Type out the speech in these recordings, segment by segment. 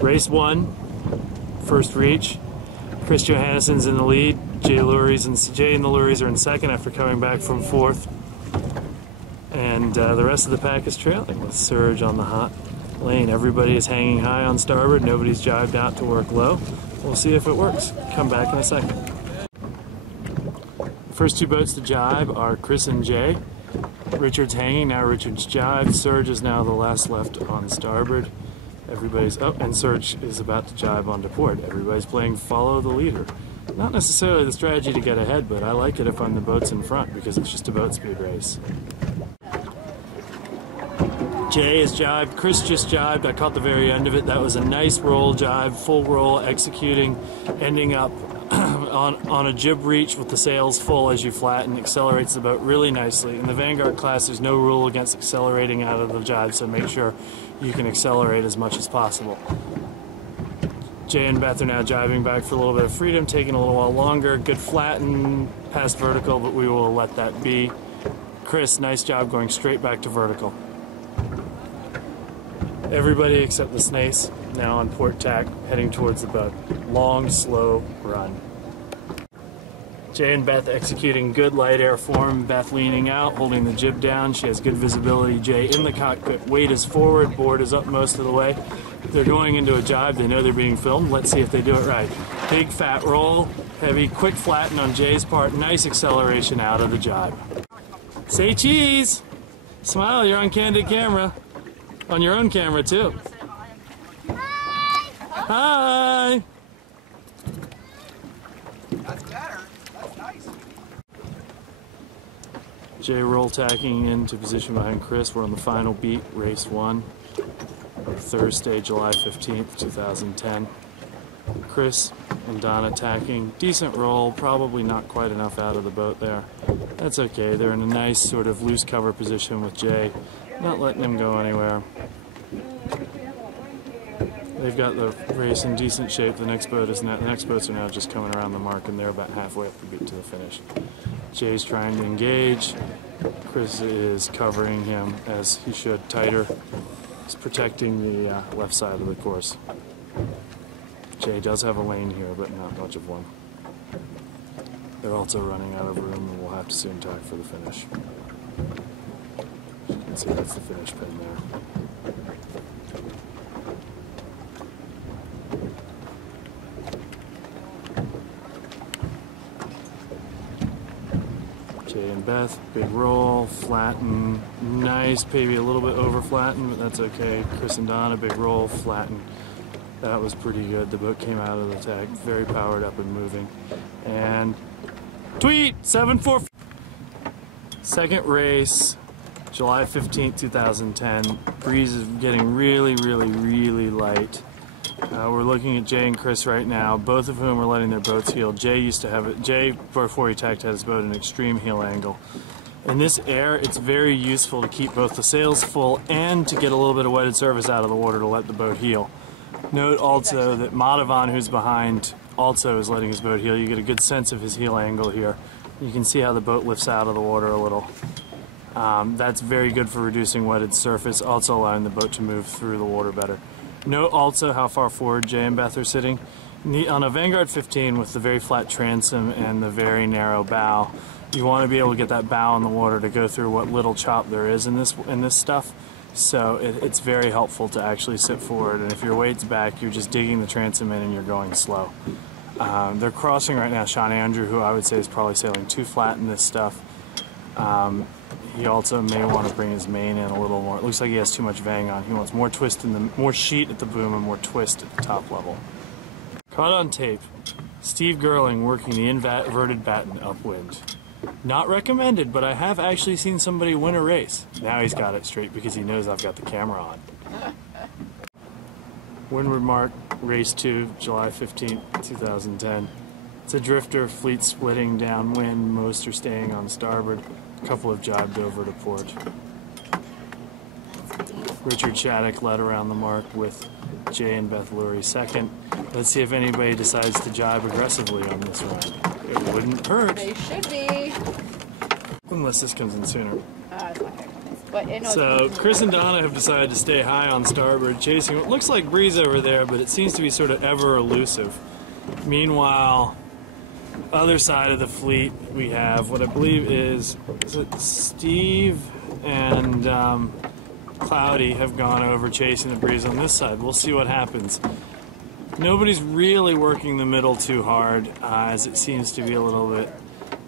Race 1, first reach. Chris Johannessen's in the lead. Jay and the Lurie's are in second after coming back from fourth. And the rest of the pack is trailing with Surge on the hot lane. Everybody is hanging high on starboard. Nobody's jibed out to work low. We'll see if it works. Come back in a second. First two boats to jibe are Chris and Jay. Richard's hanging, now Richard's jibed. Surge is now the last left on starboard. Everybody's up, and Surge is about to jibe onto port. Everybody's playing follow the leader. Not necessarily the strategy to get ahead, but I like it if I'm the boats in front because it's just a boat speed race. Jay is jibed, Chris just jibed. I caught the very end of it. That was a nice roll jibe, full roll, executing, ending up on a jib reach with the sails full as you flatten. Accelerates the boat really nicely. In the Vanguard class, there's no rule against accelerating out of the jibe, so make sure you can accelerate as much as possible. Jay and Beth are now jibing back for a little bit of freedom, taking a little while longer. Good flatten, past vertical, but we will let that be. Chris, nice job going straight back to vertical. Everybody except the Snace now on port tack, heading towards the boat. Long, slow run. Jay and Beth executing good light air form. Beth leaning out, holding the jib down. She has good visibility. Jay in the cockpit. Weight is forward, board is up most of the way. They're going into a jibe. They know they're being filmed. Let's see if they do it right. Big fat roll, heavy, quick flatten on Jay's part. Nice acceleration out of the jibe. Say cheese! Smile, you're on candid camera. On your own camera too. Hi! That's better. That's nice. Jay roll tacking into position behind Chris. We're on the final beat, race 1. Thursday, July 15th, 2010. Chris and Donna tacking. Decent roll, probably not quite enough out of the boat there. That's okay. They're in a nice sort of loose cover position with Jay. Not letting him go anywhere. They've got the race in decent shape. The next boats are now just coming around the mark, and they're about halfway up the beat to the finish. Jay's trying to engage. Chris is covering him as he should, tighter. He's protecting the left side of the course. Jay does have a lane here, but not much of one. They're also running out of room, and we'll have to soon tack for the finish. You can see that's the finish pin there. Jay and Beth, big roll, flatten, nice, maybe a little bit over flatten, but that's okay. Chris and Donna, big roll, flatten. That was pretty good. The boat came out of the tag, very powered up and moving. And tweet, 7-4. Second race, July 15th, 2010. Breeze is getting really, really, really light. We're looking at Jay and Chris right now, both of whom are letting their boats heel. Jay used to have it. Jay, before he tacked, had his boat at an extreme heel angle. In this air, it's very useful to keep both the sails full and to get a little bit of wetted surface out of the water to let the boat heel. Note also that Madhavan, who's behind, also is letting his boat heel. You get a good sense of his heel angle here. You can see how the boat lifts out of the water a little. That's very good for reducing wetted surface, also allowing the boat to move through the water better. Note also how far forward Jay and Beth are sitting. On a Vanguard 15 with the very flat transom and the very narrow bow, you want to be able to get that bow in the water to go through what little chop there is in this stuff. So it's very helpful to actually sit forward, and if your weight's back, you're just digging the transom in and you're going slow. They're crossing right now Sean Andrew, who I would say is probably sailing too flat in this stuff. He also may want to bring his main in a little more. It looks like he has too much vang on. He wants more twist more sheet at the boom and more twist at the top level. Caught on tape, Steve Gerling working the inverted batten upwind. Not recommended, but I have actually seen somebody win a race. Now he's got it straight because he knows I've got the camera on. Windward mark, race 2, July 15th, 2010. It's a drifter, fleet splitting downwind. Most are staying on starboard. A couple have jibed over to port. Richard Shattuck led around the mark with Jay and Beth Lurie second. Let's see if anybody decides to jibe aggressively on this run. It wouldn't hurt. They should be. Unless this comes in sooner. It's not gonna come in. So Chris and Donna have decided to stay high on starboard, chasing what looks like breeze over there, but it seems to be sort of ever elusive. Meanwhile, other side of the fleet, we have what I believe is it Steve and Cloudy have gone over chasing the breeze on this side. We'll see what happens. Nobody's really working the middle too hard, as it seems to be a little bit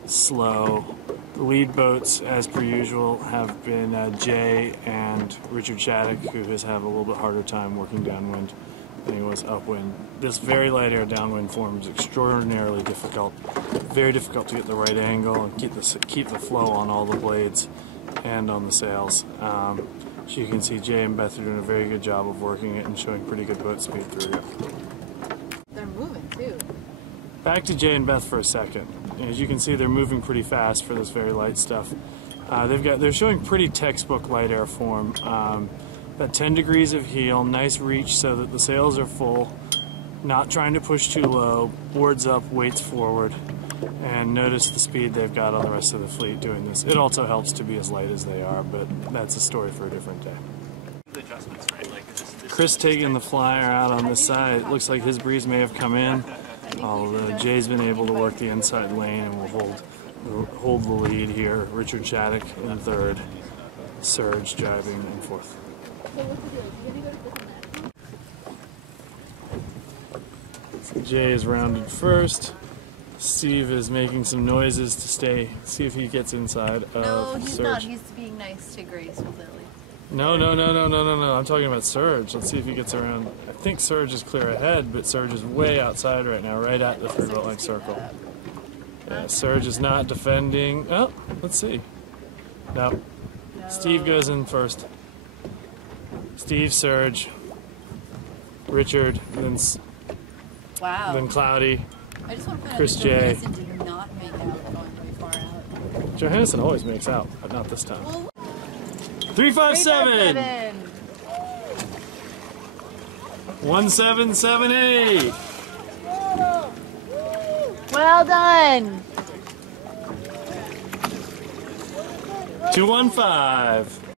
slow. The lead boats, as per usual, have been Jay and Richard Shattuck, who has had a little bit harder time working downwind than he was upwind. This very light air downwind form is extraordinarily difficult. Very difficult to get the right angle and keep the flow on all the blades and on the sails. So you can see Jay and Beth are doing a very good job of working it and showing pretty good boat speed through it. They're moving too. Back to Jay and Beth for a second. As you can see, they're moving pretty fast for this very light stuff. They're showing pretty textbook light air form. About 10 degrees of heel, nice reach so that the sails are full, not trying to push too low, boards up, weights forward, and notice the speed they've got on the rest of the fleet doing this. It also helps to be as light as they are, but that's a story for a different day. Chris taking the flyer out on this side. It looks like his breeze may have come in, although Jay's been able to work the inside lane and will hold the lead here. Richard Shattuck in third, Serge driving in fourth. Jay is rounded first. Steve is making some noises to see if he gets inside of No, he's Serge. not. He's being nice to Grace with Lily. No. I'm talking about Serge. Let's see if he gets around. I think Serge is clear ahead, but Serge is way outside right now, right at the 3-boat length circle. Yeah, Serge is not defending. Oh, let's see. No. Steve goes in first. Steve, Serge, Richard, then Cloudy, I just want to find Chris out J. if Johansson did not make out going very far out. Johansson always makes out, but not this time. Well, 357! 1778! well done. 215!